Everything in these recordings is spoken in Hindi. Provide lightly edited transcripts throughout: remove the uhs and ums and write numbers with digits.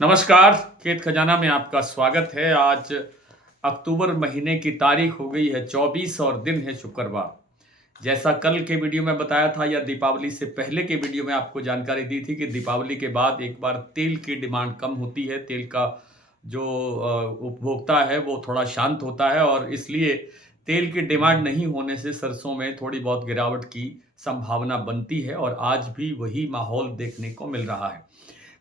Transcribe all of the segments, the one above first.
नमस्कार, खेत खजाना में आपका स्वागत है। आज अक्टूबर महीने की तारीख हो गई है 24 और दिन है शुक्रवार। जैसा कल के वीडियो में बताया था या दीपावली से पहले के वीडियो में आपको जानकारी दी थी कि दीपावली के बाद एक बार तेल की डिमांड कम होती है। तेल का जो उपभोक्ता है वो थोड़ा शांत होता है और इसलिए तेल की डिमांड नहीं होने से सरसों में थोड़ी बहुत गिरावट की संभावना बनती है और आज भी वही माहौल देखने को मिल रहा है।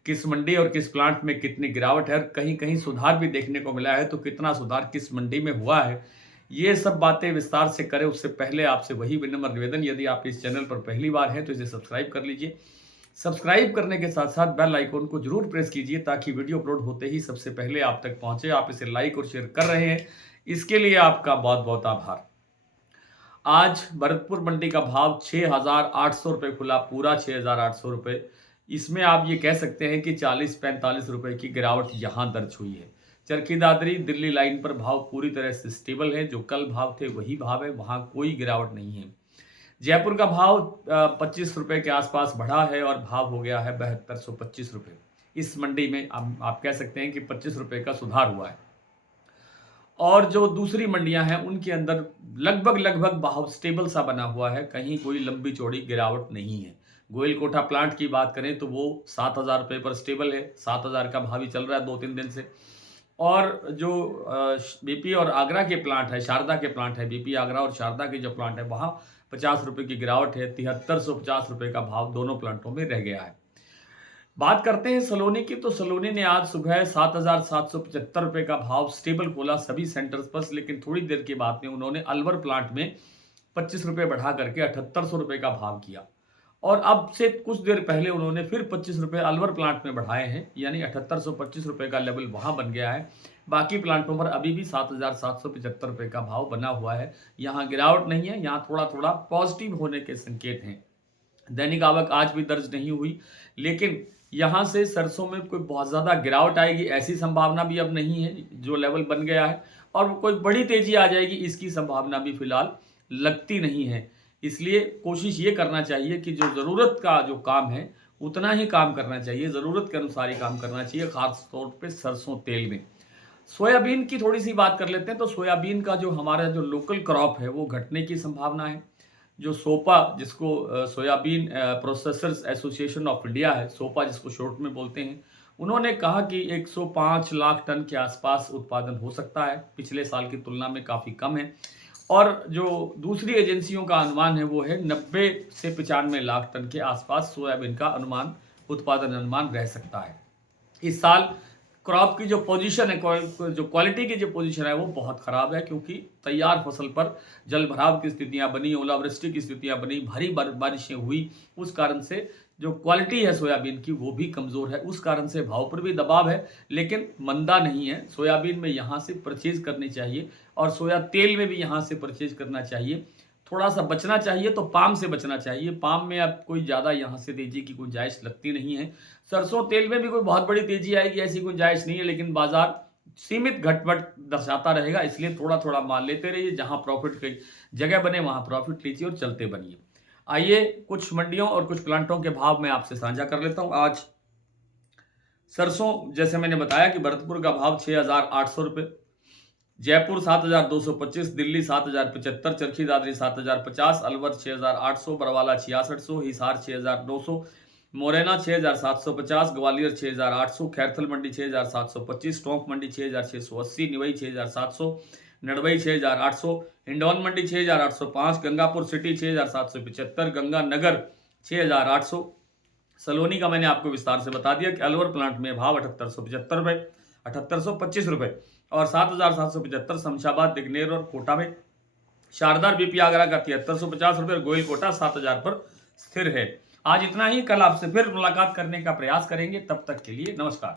किस मंडी और किस प्लांट में कितनी गिरावट है और कहीं-कहीं सुधार भी देखने को मिला है, तो कितना सुधार किस मंडी में हुआ है, ये सब बातें विस्तार से करें उससे पहले आपसे वही विनम्र निवेदन, यदि आप इस चैनल पर पहली बार हैं तो इसे सब्सक्राइब कर लीजिए। सब्सक्राइब करने के साथ-साथ बेल आइकन को ज़रूर प्रेस कीजिए ताकि वीडियो अपलोड होते ही सबसे पहले आप तक पहुँचे। आप इसे लाइक और शेयर कर रहे हैं, इसके लिए आपका बहुत-बहुत आभार। आज भरतपुर मंडी का भाव 6,800 रुपये खुला, पूरा 6,800 रुपये। इसमें आप ये कह सकते हैं कि 40-45 रुपये की गिरावट यहाँ दर्ज हुई है। चरखी दादरी दिल्ली लाइन पर भाव पूरी तरह से स्टेबल है, जो कल भाव थे वही भाव है, वहाँ कोई गिरावट नहीं है। जयपुर का भाव 25 रुपये के आसपास बढ़ा है और भाव हो गया है 7225 रुपये। इस मंडी में आप कह सकते हैं कि 25 रुपये का सुधार हुआ है। और जो दूसरी मंडियां हैं उनके अंदर लगभग भाव स्टेबल सा बना हुआ है, कहीं कोई लंबी चौड़ी गिरावट नहीं है। गोयल कोठा प्लांट की बात करें तो वो 7,000 रुपये पर स्टेबल है, 7,000 का भाव ही चल रहा है 2-3 दिन से। और जो बीपी और आगरा के प्लांट है, शारदा के प्लांट है, बीपी आगरा और शारदा के जो प्लांट है वहाँ 50 रुपये की गिरावट है, 7350 रुपये का भाव दोनों प्लांटों में रह गया है। बात करते हैं सलोनी की, तो सलोनी ने आज सुबह 7,775 रुपये का भाव स्टेबल खोला सभी सेंटर्स पर, लेकिन थोड़ी देर के बाद में उन्होंने अलवर प्लांट में 25 रुपये बढ़ा करके 7800 रुपये का भाव किया। और अब से कुछ देर पहले उन्होंने फिर 25 रुपये अलवर प्लांट में बढ़ाए हैं, यानी 7825 रुपये का लेवल वहां बन गया है। बाकी प्लांटों पर अभी भी 7,775 रुपये का भाव बना हुआ है। यहाँ गिरावट नहीं है, यहाँ थोड़ा थोड़ा पॉजिटिव होने के संकेत हैं। दैनिक आवक आज भी दर्ज नहीं हुई, लेकिन यहाँ से सरसों में कोई बहुत ज़्यादा गिरावट आएगी ऐसी संभावना भी अब नहीं है, जो लेवल बन गया है। और कोई बड़ी तेज़ी आ जाएगी इसकी संभावना भी फिलहाल लगती नहीं है। इसलिए कोशिश ये करना चाहिए कि जो ज़रूरत का जो काम है उतना ही काम करना चाहिए, ज़रूरत के अनुसार ही काम करना चाहिए, ख़ास तौर पे सरसों तेल में। सोयाबीन की थोड़ी सी बात कर लेते हैं, तो सोयाबीन का जो हमारा जो लोकल क्रॉप है वो घटने की संभावना है। जो सोपा, जिसको soybean processors association of India है, सोपा जिसको शॉर्ट में बोलते हैं, उन्होंने कहा कि 105 लाख टन के आसपास उत्पादन हो सकता है, पिछले साल की तुलना में काफ़ी कम है। और जो दूसरी एजेंसियों का अनुमान है वो है 90 से 95 लाख टन के आसपास सोयाबीन का उत्पादन अनुमान रह सकता है। इस साल क्रॉप की जो पोजीशन है, जो क्वालिटी की जो पोजीशन है वो बहुत ख़राब है, क्योंकि तैयार फसल पर जल भराव की स्थितियां बनी, ओलावृष्टि की स्थितियां बनी, भारी बारिशें हुई। उस कारण से जो क्वालिटी है सोयाबीन की वो भी कमज़ोर है, उस कारण से भाव पर भी दबाव है, लेकिन मंदा नहीं है। सोयाबीन में यहाँ से परचेज करनी चाहिए और सोया तेल में भी यहाँ से परचेज करना चाहिए। थोड़ा सा बचना चाहिए तो पाम से बचना चाहिए। पाम में अब कोई ज़्यादा यहाँ से तेज़ी की गुंजाइश लगती नहीं है। सरसों तेल में भी कोई बहुत बड़ी तेज़ी आएगी ऐसी गुंजाइश नहीं है, लेकिन बाजार सीमित घटबढ़ दर्शाता रहेगा, इसलिए थोड़ा-थोड़ा माल लेते रहिए। जहाँ प्रॉफिट की जगह बने वहाँ प्रॉफिट लीजिए और चलते बनिए। आइए कुछ मंडियों और कुछ प्लांटों के भाव मैं आपसे साझा कर लेता हूँ। आज सरसों, जैसे मैंने बताया कि भरतपुर का भाव 6,800 रुपये, जयपुर 7,225, दिल्ली 7,075, चरखी दादरी 7,050, अलवर 6,800, बरवाला 6,600, हिसार 6,900, मोरैना 6,750, ग्वालियर 6,800, खैरथल मंडी 6,725, टोंक मंडी 6,680, निवई 6,700, नड़बई 6,800, हिंडौन मंडी 6,805, गंगापुर सिटी 6,775, गंगानगर 6,800। सलोनी का मैंने आपको विस्तार से बता दिया कि अलवर प्लांट में भाव 7,875 रुपये, 7,825 रुपये और 7,775 शमशाबाद, दिग्नेर और कोटा में। शारदार बीपी आगरा का 7,350 रुपये, गोयल कोटा 7,000 पर स्थिर है। आज इतना ही, कल आपसे फिर मुलाकात करने का प्रयास करेंगे, तब तक के लिए नमस्कार।